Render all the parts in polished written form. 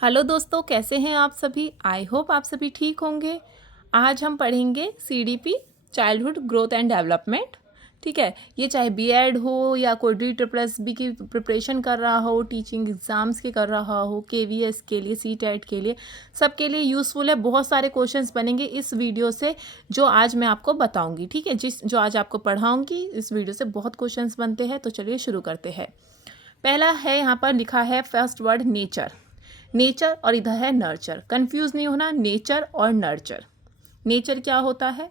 Hello दोस्तों, कैसे हैं आप सभी। आई होप आप सभी ठीक होंगे। आज हम पढ़ेंगे CDP childhood growth and development. ठीक है, ये चाहे बीएड हो या कोई DSSB की प्रिपरेशन कर रहा हो, टीचिंग एग्ज़ाम्स के कर रहा हो, केवीएस के लिए, सीटेट के लिए, सबके लिए यूज़फुल है। बहुत सारे क्वेश्चंस बनेंगे इस वीडियो से जो आज मैं आपको बताऊंगी। ठीक है, जो आज आपको पढ़ाऊंगी इस वीडियो से बहुत क्वेश्चंस बनते हैं। तो चलिए शुरू करते हैं। पहला है, यहाँ पर लिखा है फर्स्ट वर्ड नेचर। नेचर और इधर है नर्चर। कंफ्यूज नहीं होना, नेचर और नर्चर। नेचर क्या होता है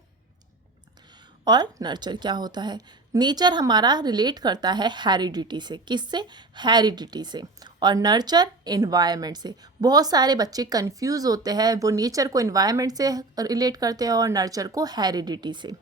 और नर्चर क्या होता है। नेचर हमारा रिलेट करता है हेरिडिटी से। किससे? हेरिडिटी से। और नर्चर एनवायरनमेंट से। बहुत सारे बच्चे कंफ्यूज होते हैं, वो नेचर को एनवायरनमेंट से रिलेट करते हैं और नर्चर को हेरिडिटी से।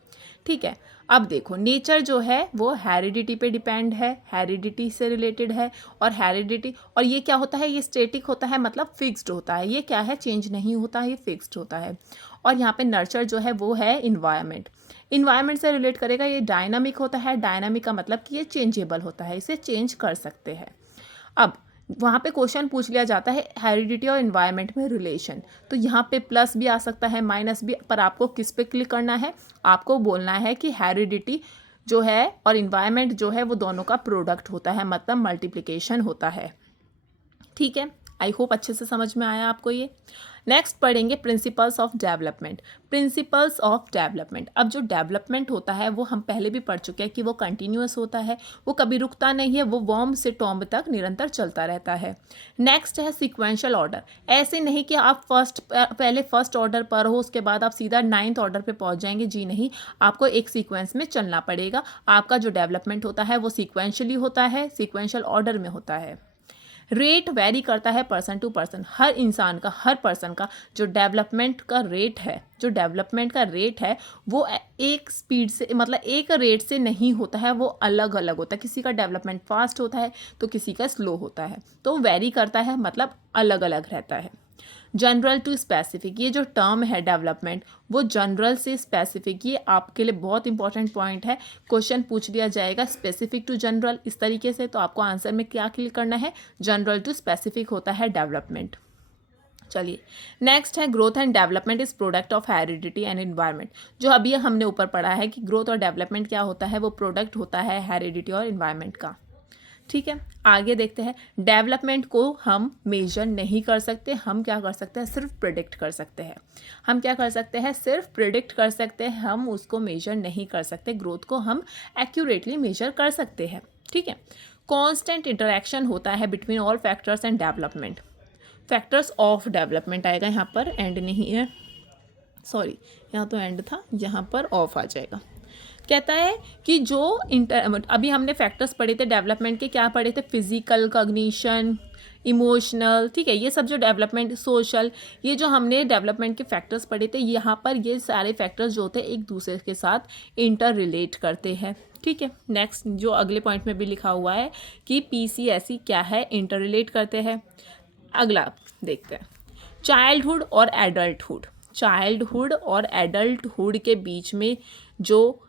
ठीक है, अब देखो नेचर जो है वो हेरिडिटी पे डिपेंड है, हेरिडिटी से रिलेटेड है। और हेरिडिटी, और ये क्या होता है, ये स्टेटिक होता है, मतलब फिक्स्ड होता है। ये क्या है, चेंज नहीं होता है, ये फिक्स्ड होता है। और यहाँ पे नर्चर जो है वो है इन्वायरमेंट। इन्वायरमेंट से रिलेट करेगा, ये डायनामिक होता है। डायनामिक का मतलब कि ये चेंजेबल होता है, इसे चेंज कर सकते हैं। अब वहाँ पे क्वेश्चन पूछ लिया जाता है हेरिडिटी और इन्वायरमेंट में रिलेशन, तो यहाँ पे प्लस भी आ सकता है, माइनस भी, पर आपको किस पे क्लिक करना है, आपको बोलना है कि हेरिडिटी जो है और इन्वायरमेंट जो है वो दोनों का प्रोडक्ट होता है, मतलब मल्टीप्लिकेशन होता है। ठीक है, आई होप अच्छे से समझ में आया आपको ये। नेक्स्ट पढ़ेंगे principles of development. Principles of development, अब जो डेवलपमेंट होता है वो हम पहले भी पढ़ चुके हैं कि वो कंटिन्यूअस होता है, वो कभी रुकता नहीं है, वो वॉर्म से टॉम्ब तक निरंतर चलता रहता है। नेक्स्ट है सिक्वेंशियल ऑर्डर। ऐसे नहीं कि आप पहले फर्स्ट ऑर्डर पर हो, उसके बाद आप सीधा 9th ऑर्डर पे पहुंच जाएंगे। जी नहीं, आपको एक सीक्वेंस में चलना पड़ेगा। आपका जो डेवलपमेंट होता है वो सिक्वेंशली होता है, सिक्वेंशियल ऑर्डर में होता है। रेट वेरी करता है पर्सन टू पर्सन। हर इंसान का, हर पर्सन का जो डेवलपमेंट का रेट है, जो डेवलपमेंट का रेट है वो एक स्पीड से, मतलब एक रेट से नहीं होता है, वो अलग अलग होता है। किसी का डेवलपमेंट फास्ट होता है तो किसी का स्लो होता है, तो वेरी करता है, मतलब अलग अलग रहता है। जनरल टू स्पेसिफिक, ये जो टर्म है डेवलपमेंट, वो जनरल से स्पेसिफिक, ये आपके लिए बहुत इंपॉर्टेंट पॉइंट है। क्वेश्चन पूछ लिया जाएगा स्पेसिफिक टू जनरल इस तरीके से, तो आपको आंसर में क्या क्लिक करना है, जनरल टू स्पेसिफिक होता है डेवलपमेंट। चलिए, नेक्स्ट है growth and development is product of heredity and environment. जो अभी हमने ऊपर पढ़ा है कि ग्रोथ और डेवलपमेंट क्या होता है, वो प्रोडक्ट होता है हेरिडिटी और एनवायरनमेंट का। ठीक है, आगे देखते हैं। डेवलपमेंट को हम मेजर नहीं कर सकते, हम क्या कर सकते हैं, सिर्फ प्रिडिक्ट कर सकते हैं। हम क्या कर सकते हैं, सिर्फ प्रिडिक्ट कर सकते हैं, हम उसको मेजर नहीं कर सकते। ग्रोथ को हम एक्यूरेटली मेजर कर सकते हैं। ठीक है, कॉन्स्टेंट इंटरेक्शन होता है between all factors and development. Factors of development आएगा यहाँ पर, एंड नहीं है, सॉरी, यहाँ तो एंड था, यहाँ पर ऑफ आ जाएगा। कहता है कि जो अभी हमने फैक्टर्स पढ़े थे डेवलपमेंट के, क्या पढ़े थे, फिजिकल, कॉग्निशन, इमोशनल। ठीक है, ये सब जो डेवलपमेंट, सोशल, ये जो हमने डेवलपमेंट के फैक्टर्स पढ़े थे, यहाँ पर ये सारे फैक्टर्स जो होते हैं एक दूसरे के साथ इंटर रिलेट करते हैं। ठीक है, नेक्स्ट जो अगले पॉइंट में भी लिखा हुआ है कि PCSE क्या है, इंटर रिलेट करते हैं। अगला देखते हैं, चाइल्डहुड और एडल्टहुड। चाइल्डहुड और एडल्टहुड के बीच में जो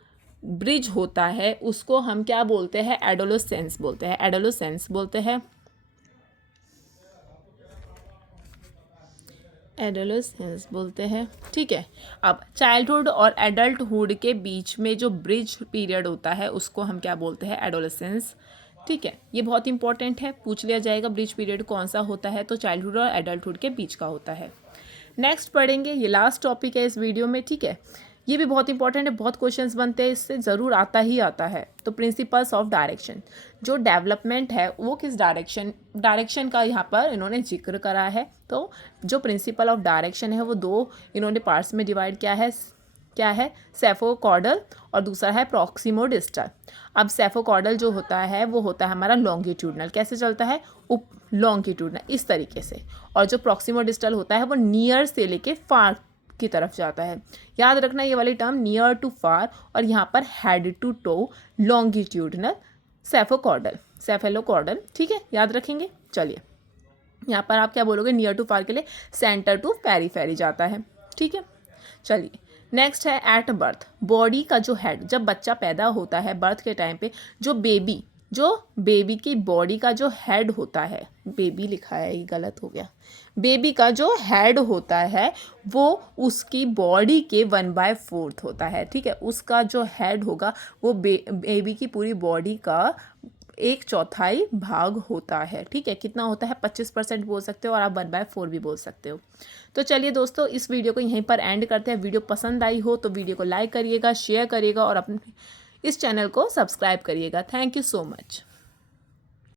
ब्रिज होता है उसको हम क्या बोलते हैं, एडोलेसेंस बोलते हैं, एडोलेसेंस बोलते हैं, एडोलेसेंस बोलते हैं। ठीक है, अब चाइल्डहुड और एडल्टहुड के बीच में जो ब्रिज पीरियड होता है उसको हम क्या बोलते हैं, एडोलेसेंस। ठीक है, ये बहुत इंपॉर्टेंट है, पूछ लिया जाएगा ब्रिज पीरियड कौन सा होता है, तो चाइल्डहुड और एडल्टहुड के बीच का होता है। नेक्स्ट पढ़ेंगे, ये लास्ट टॉपिक है इस वीडियो में। ठीक है, ये भी बहुत इंपॉर्टेंट है, बहुत क्वेश्चंस बनते हैं इससे, ज़रूर आता ही आता है। तो प्रिंसिपल्स ऑफ डायरेक्शन, जो डेवलपमेंट है वो किस डायरेक्शन का यहाँ पर इन्होंने जिक्र करा है। तो जो प्रिंसिपल ऑफ डायरेक्शन है वो दो इन्होंने पार्ट्स में डिवाइड किया है। क्या है, सेफोकॉर्डल और दूसरा है प्रॉक्सिमोडिस्टल। अब सेफोकॉर्डल जो होता है वो होता है हमारा लॉन्गिट्यूडनल, कैसे चलता है, लॉन्गिट्यूडनल इस तरीके से। और जो प्रॉक्सिमोडिस्टल होता है वो नियर से लेके फार की तरफ जाता है। याद रखना ये वाली टर्म, नियर टू फार, और यहाँ पर हेड टू टो, लॉन्गिट्यूडनल, सेफोकॉर्डल, सेफेलोकॉर्डल। ठीक है, याद रखेंगे। चलिए, यहाँ पर आप क्या बोलोगे, नियर टू फार के लिए सेंटर टू पेरीफेरी जाता है। ठीक है, चलिए, नेक्स्ट है एट बर्थ। बॉडी का जो हेड, जब बच्चा पैदा होता है बर्थ के टाइम पे, जो बेबी जो बेबी की बॉडी का जो हेड होता है, बेबी लिखा है, ये गलत हो गया, बेबी का जो हेड होता है वो उसकी बॉडी के 1/4 होता है, ठीक है। उसका जो हेड होगा वो बेबी की पूरी बॉडी का 1/4 भाग होता है, ठीक है। कितना होता है, 25% बोल सकते हो और आप 1/4 भी बोल सकते हो। तो चलिए दोस्तों, इस वीडियो को यहीं पर एंड करते हैं। वीडियो पसंद आई हो तो वीडियो को लाइक करिएगा, शेयर करिएगा और अपने इस चैनल को सब्सक्राइब करिएगा। Thank you so much.